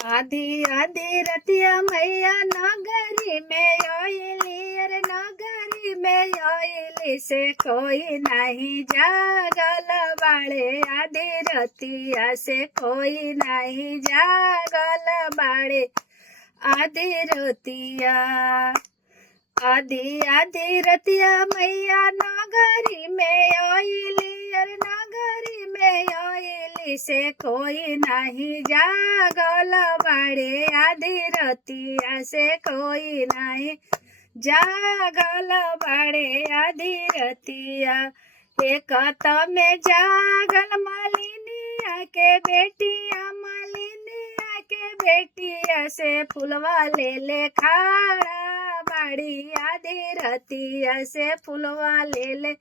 आधी आधी रतिया मैया नगरी में आइली, अरे नगरी में आइली से कोई नहीं जागल बाड़े। आधी रतिया से कोई नहीं जागल बाड़े। आधी रतिया आधी आधी रतिया मैया नगरी में आइली, अरे नगरी में आइली से कोई नहीं जागल बाड़े। आधी रतिया से कोई नहीं जागल बाड़े। आधी रतिया एक में जागल मालिनिया के बेटिया, मालिनिया के बेटिया से फुलवा ले ले खाड़ा बाड़ी। आधी रतिया से फुलवा ले ले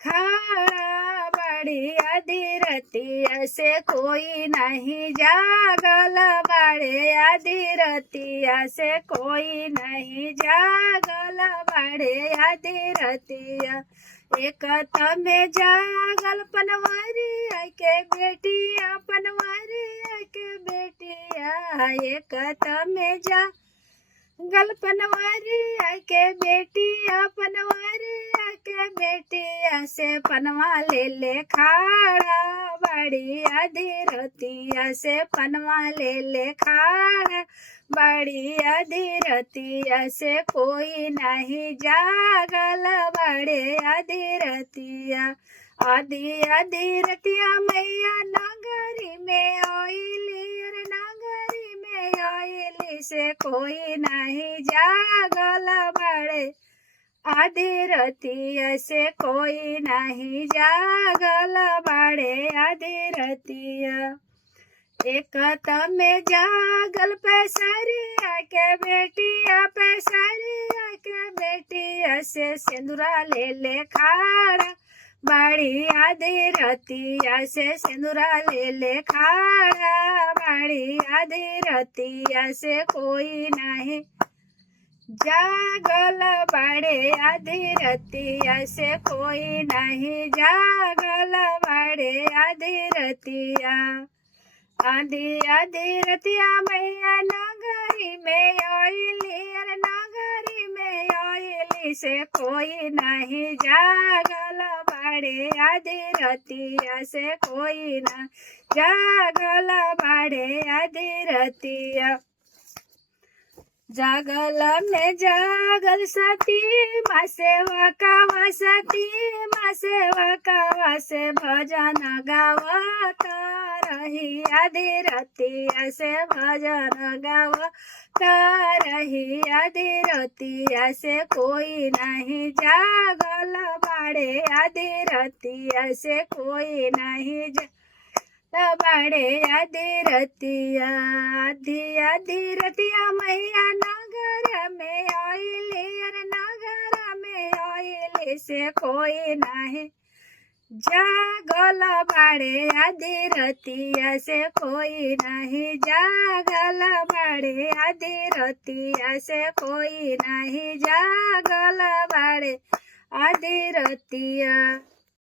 खाड़ा बाड़ी। आधी रतिया से कोई नहीं जागल बाड़े। आधी रतिया से कोई नहीं जागल बाड़े। आधी रतिया एक में जागल पनवारिया के बेटिया, पनवारिया के बेटिया एक में जागल पनवारिया के बेटिया, पनवारिया के बेटिया से पनवा ले ले खाड़ा बाड़ी। आधी रतिया से पनवा ले ले खाड़ा बाड़ी। आधी रतिया से कोई नहीं जागल बाड़े। आधी रतिया आधी आधी रतिया मैया नगरी में आइली, अरे नगरी में आइली से कोई नहीं जागल बाड़े। आधी रतिया से कोई नहीं जागल बाड़े। आधी रतिया एक में जागल पैसरिया के बेटिया, पैसरिया के बेटिया से सिंदूरा ले ले खाड़ा बाड़ी। आधी रतिया से सिंदूरा ले ले खाड़ा बाड़ी। आधी रतिया से कोई नहीं जागल बाड़े। आधी रतिया से कोई नहीं जागल बाड़े। आधी रतिया आधी आधी रतिया मैया नगरी में आइली, अरे नगरी में आइली से कोई नहीं जागल बाड़े। आधी रतिया से कोई न जागल बाड़े। आधी रतिया जागल में जागल सती माँ सेवा कावा, सती माँ सेवा कावा से भजन गावता रही। आधी रतिया से भजन गावता रही। आधी रतिया से कोई नहीं जागल बाड़े। आधी रतिया से कोई नहीं बाड़े। आधी रतिया आधी आधी रतिया मैया नगर में आइली, अरे नगर में आइली से कोई नहीं जागल बाड़े। आधी रतिया से कोई नहीं जागल बाड़े। आधी रतिया से कोई नहीं जागल बाड़े। आधी रतिया।